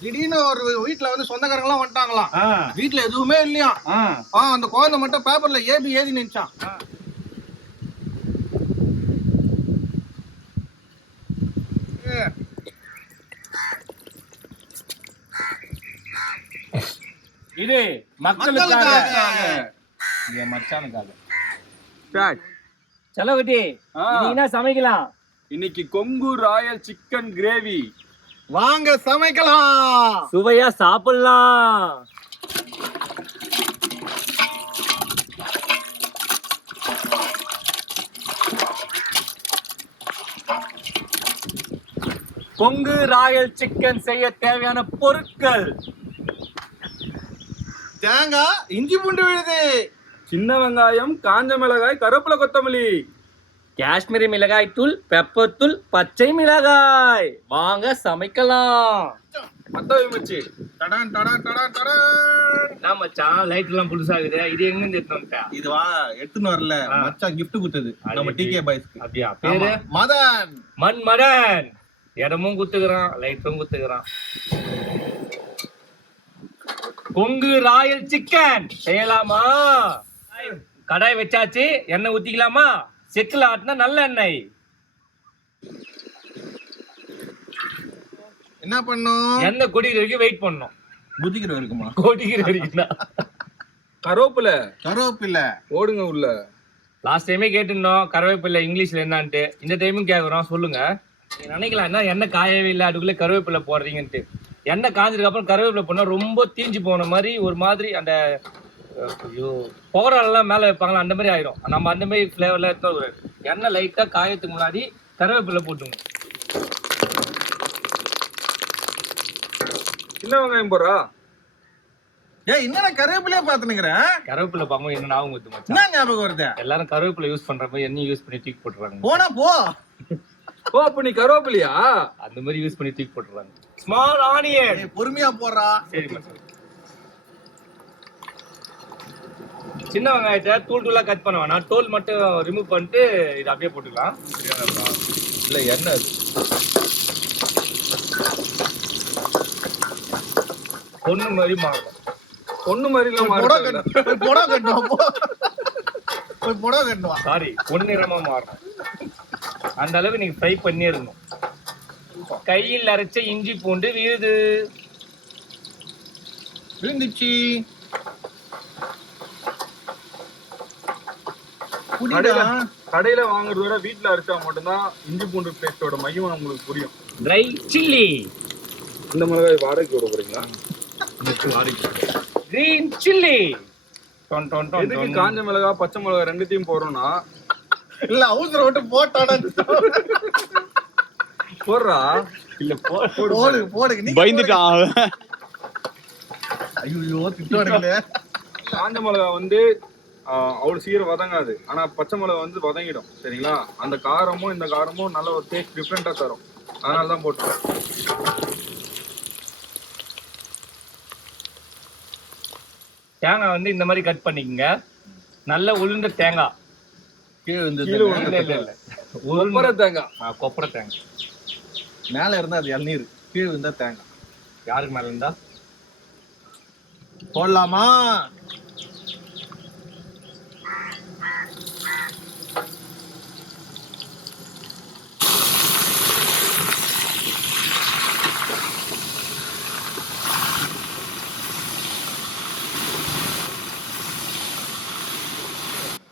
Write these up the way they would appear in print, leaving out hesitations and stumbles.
திடீர்னு ஒரு வீட்டுல வந்து சொந்தக்காரங்க எல்லாம் வந்துட்டாங்களாம். வீட்டுல எதுவுமே இல்லையா. அந்த குழந்தை மட்டும் பேப்பர்ல ஏபி ஏதி நினைச்சான். இது மக்களுக்காக மச்சானுக்காக. செலவுட்டி என்ன சமைக்கலாம்? இன்னைக்கு கொங்கு ராயல் சிக்கன் கிரேவி. வாங்க சமைக்கலாம், சுவையா சாப்பிடலாம். கொங்கு ராயல் சிக்கன் செய்ய தேவையான பொருட்கள்: தேங்காய், இஞ்சி பூண்டு விழுது, சின்ன வெங்காயம், காஞ்ச மிளகாய், கருவேப்பிலை, கொத்தமல்லி, காஷ்மீரி மிளகாய் தூள், பெப்பர் தூள், பச்சை மிளகாய். வாங்க சமைக்கலாம். லைட் எல்லாம் புதுசாகுது. இது எங்க இருந்து எடுத்து? இதுவா எடுத்துன்னு வரல, மச்சான் கிஃப்ட் கொடுத்தது நம்ம டிகே பாய்ஸ்க்கு. அப்படியா? பேரு மதன். மதன். இடமும் குத்துக்கிறான், லைட்டும் குத்துக்கிறான். கொங்கு ராயல் சிக்கன் செய்யலாமா? கடாய் வச்சாச்சு. எண்ணெய் ஊத்திக்கலாமா? செக்குல ஆட்டினா நல்ல எண்ணெய். என்ன பண்ணும்? எண்ணெய் கொடிக்கிற வரைக்கும் வெயிட் பண்ணும். புதிக்கிற வரைக்குமா? கொடிக்கிற வரைக்கும். கருவேப்பிலை ஓடுங்க உள்ள. லாஸ்ட் டைமே கேட்டுருந்தோம் கருவேப்பிலை இங்கிலீஷ்ல என்னன்ட்டு. இந்த டைமும் கேக்குறோம், சொல்லுங்க. நீங்க நினைக்கலாம் என்ன எண்ணெய் காயவே இல்லை அதுக்குள்ளே கருவேப்பிலை போடுறீங்கன்ட்டு. எண்ணெய் காஞ்சதுக்கு அப்புறம் கருவேப்பிலை போனா ரொம்ப தீஞ்சு போன மாதிரி ஒரு மாதிரி அந்த புகரெல்லாம் மேலே வைப்பாங்களா அந்த மாதிரி ஆயிரும். நம்ம அந்த மாதிரி ஃப்ளேவர்லாம் எடுத்து எண்ணெய் லைட்டாக காயத்துக்கு முன்னாடி கருவேப்பிலை போட்டுங்க. சின்ன வெங்காயம் போடுறா. என்ன கருவேப்பிலையே பாத்துனுக்குறேன். கருவேப்பிலை பார்க்கும்போது என்ன ஞாபகம் வருது மச்சான்? என்ன ஞாபகம் வருது? எல்லாரும் கருவேப்பிலை யூஸ் பண்ற மாதிரி எண்ணெய் யூஸ் பண்ணி தூக்கி போட்டுறாங்க. போனா போ. அப்ப நீ கருவேப்பிலையா அந்த மாதிரி யூஸ் பண்ணி தூக்கி போட்டுறாங்க. ஸ்மால் ஆனியன் பொறுமையா போடுறா. சரி மச்சான். சின்ன வெங்காயத்தை தூள் தூளா கட் பண்ண வேணாம், தோல் மட்டும் ரிமூவ் பண்ணிட்டு இதை அப்படியே போட்டுக்கலாம். இல்ல எண்ணெய் அது பொண்ணு மாதிரி மாறும். பொண்ணு மாதிரி சாரி, பொன்னிறமா மாறும். அந்த அளவுக்கு நீங்க ஃப்ரை பண்ணி இருக்கணும். கையில் அரைச்ச இஞ்சி பூண்டு விழுந்துச்சு. கடையில வாங்குறத விட வீட்டுல அரைச்சா மட்டும்தான் இஞ்சி பூண்டு பேஸ்டோட மையம் உங்களுக்கு புரியும். Dry chilli. இந்த மிளகாய் வாடகைக்கு விட போறீங்களா? Green chilli. எதுக்கு காஞ்ச மிளகாய் பச்சை மிளகாய் ரெண்டுத்தையும் போடுறோம்னா இல்ல அவசர விட்டு போட்டாடா. போடுறா. இல்ல போடுங்க. பயந்துட்டான். ஐயோ திட்டுவானுங்களே. காஞ்ச மிளகாய் வந்து அவ்வளவு சீக்கிரம் வதங்காது. ஆனா பச்சை மிளகாய் வந்து வதங்கிடும். சரிங்களா? அந்த காரமும் இந்த காரமும் நல்ல ஒரு டேஸ்ட் டிஃப்ரெண்டா தரும். அதனாலதான் போட்டுருவோம். தேங்காய் வந்து இந்த மாதிரி கட் பண்ணிக்கங்க. நல்ல உளுந்த தேங்காய். கொப்பரை தேங்காய். கொப்பரை தேங்காய் மேல இருந்தா அது இளநீர், கீழே இருந்தா தேங்காய். யாருக்கு மேல இருந்தா போடலாமா?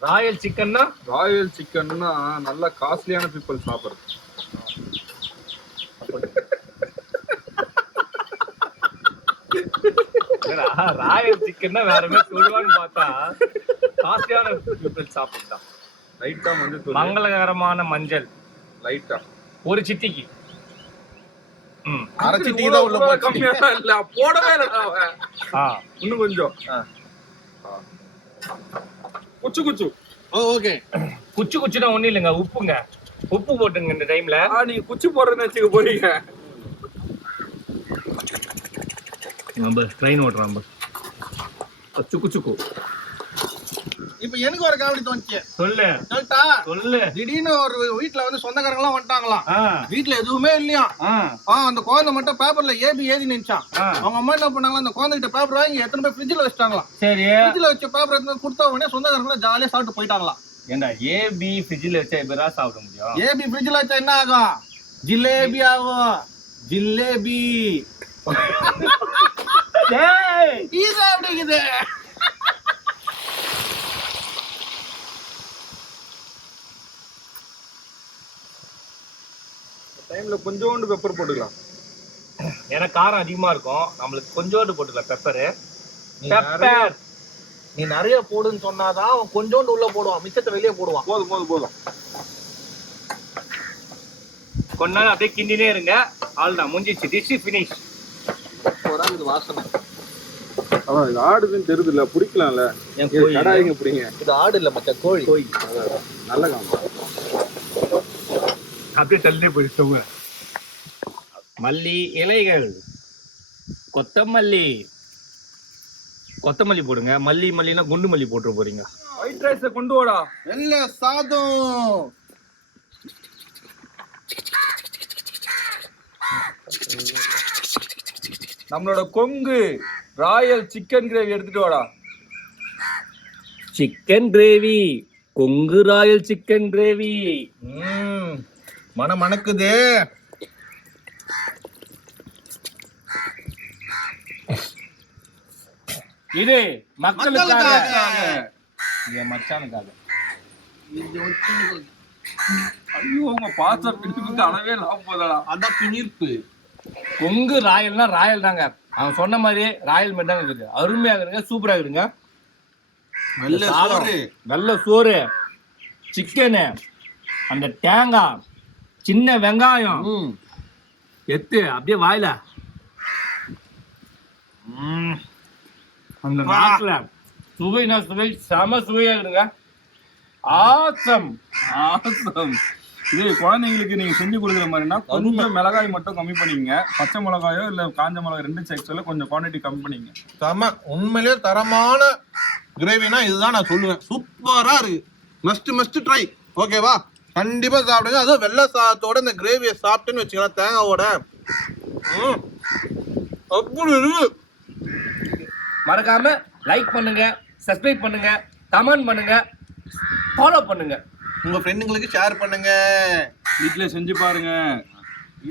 ராயல் சிக்கன்னா நல்ல காஸ்ட்லியான பீப்புள் சாப்பிடுறது. ராயல் சிக்கன்னா வேற மாதிரி சொல்லுவான்னு பார்த்தா காஸ்ட்லியான பீப்புள் சாப்பிட்டா. லைட்டா மஞ்சள், மங்களகரமான மஞ்சள் லைட்டா ஒரு சிட்டிக்கு. அரை சிட்டி தான் உள்ள போச்சு. கம்மியா இல்ல, போடவே இல்ல. இன்னும் கொஞ்சம் குச்சு. ஓகே. குச்சுனா ஒண்ணும் இல்லைங்க, உப்புங்க. உப்பு போட்டுங்க இந்த டைம்ல. நீங்க குச்சி போடுறதுன்னு வச்சுக்க போறீங்க. நம்ம ட்ரெயின் ஓட்டுறோம். குச்சு இப்ப எனக்கு ஒரு காமெடி தோணுச்சு. சொல்லு சொல்லிட்டா? சொல்லு. திடீர்னு ஒரு வீட்டுல வந்து சொந்தக்காரங்க எல்லாம் வந்துட்டாங்களாம். வீட்டுல எதுவுமே இல்லையா. அந்த குழந்தை மட்டும் பேப்பர்ல ஏபி ஏதி நினைச்சான். அவங்க அம்மா என்ன பண்ணாங்களா, அந்த குழந்தைகிட்ட பேப்பர் வாங்கி எத்தனை போய் ஃப்ரிட்ஜ்ல வச்சிட்டாங்களாம். சரி, ஃப்ரிட்ஜ்ல வச்ச பேப்பர் எடுத்து கொடுத்த உடனே சொந்தக்காரங்க ஜாலியா சாப்பிட்டு போயிட்டாங்களாம். ஏண்டா ஏபி ஃப்ரிட்ஜ்ல வச்சா எப்படா சாப்பிட முடியும்? ஏபி ஃப்ரிட்ஜ்ல வச்சா என்ன ஆகும்? ஜிலேபி ஆகும். ஜிலேபி. இது அப்படிங்குது. டைம்ல கொஞ்சோண்டு பெப்பர் போட்டுக்கலாம். ஏன்னா காரம் அதிகமா இருக்கும், நம்மளுக்கு கொஞ்சோண்டு போட்டுக்கலாம் பெப்பரு. நீ நிறைய போடுன்னு சொன்னாதான் அவன் கொஞ்சோண்டு உள்ள போடுவான், மிச்சத்தை வெளியே போடுவான். போதும் போதும் போதும். கொஞ்ச நாள் அப்படியே கிண்டினே இருங்க. அவ்வளவுதான், முடிஞ்சிச்சு. Dish finish. இது வாசனை. அதான் இது ஆடுதுன்னு தெரியுது இல்ல, பிடிக்கலாம்ல. கடாயிங்க பிடிங்க. இது ஆடு இல்ல மச்சா, கோழி. நல்ல காமா. அப்படியே தள்ளியே போயிடுச்சு. மல்லி இலைகள், கொத்தமல்லி கொத்தமல்லி போடுங்க. மல்லினா குண்டு மல்லி போட்டு போறீங்க. ஒயிட் ரைஸ கொண்டு வாடா. வெள்ளை சாதம். நம்மளோட கொங்கு ராயல் சிக்கன் கிரேவி எடுத்துட்டு வாடா. Chicken gravy, Kongu Royal chicken gravy. மணக்குது. இது மக்களுக்காக, மச்சானுக்காக. ஐயோ, உங்க பாச பிடிப்புக்கு அளவே இல்லாம போதடா. அதான் பிணிர்ப்பு. கொங்கு ராயல்னா ராயல் தாங்க. அவன் சொன்ன மாதிரி ராயல் மட்டும் தாங்க இருக்குது. அருமையாக இருங்க, சூப்பரா இருக்குங்க. வெள்ளை சோறு, சிக்கனு, அந்த தேங்காய், சின்ன வெங்காயம் எத்து அப்படியே வாயில அந்த நாக்குல சுவைனா சுவை, செம சுவையா இருக்குங்க. Awesome awesome. இது குழந்தைங்களுக்கு நீங்க செஞ்சு கொடுக்குற மாதிரினா கொஞ்சம் மிளகாய் மட்டும் கம்மி பண்ணிக்கங்க. பச்சை மிளகாயோ இல்ல காஞ்ச மிளகாய் ரெண்டு செக்ஸ்ல கொஞ்சம் குவான்டிட்டி கம்மி பண்ணிக்கங்க. செம, உண்மையிலேயே தரமான கிரேவினா இதுதான் நான் சொல்லுவேன். சூப்பரா இருக்கு. Must try. ஓகேவா? கண்டிப்பா சாப்பிடுங்க. அதுவும் வெள்ளை சாதத்தோட இந்த கிரேவியை சாப்பிட்டுன்னு வச்சுக்கலாம், தேங்காவோட. அப்படி இருக்கு. மறக்காம லைக் பண்ணுங்க, சப்ஸ்கிரைப் பண்ணுங்க, கமெண்ட் பண்ணுங்க, ஃபாலோ பண்ணுங்க, உங்க ஃப்ரெண்டுங்களுக்கு ஷேர் பண்ணுங்க, வீட்ல செஞ்சு பாருங்க.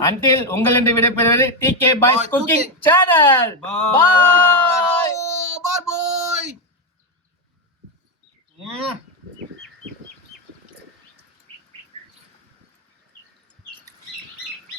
until உங்களிடம் விடைபெறுவது TK Boys Cooking Channel. Bye. Bye bye.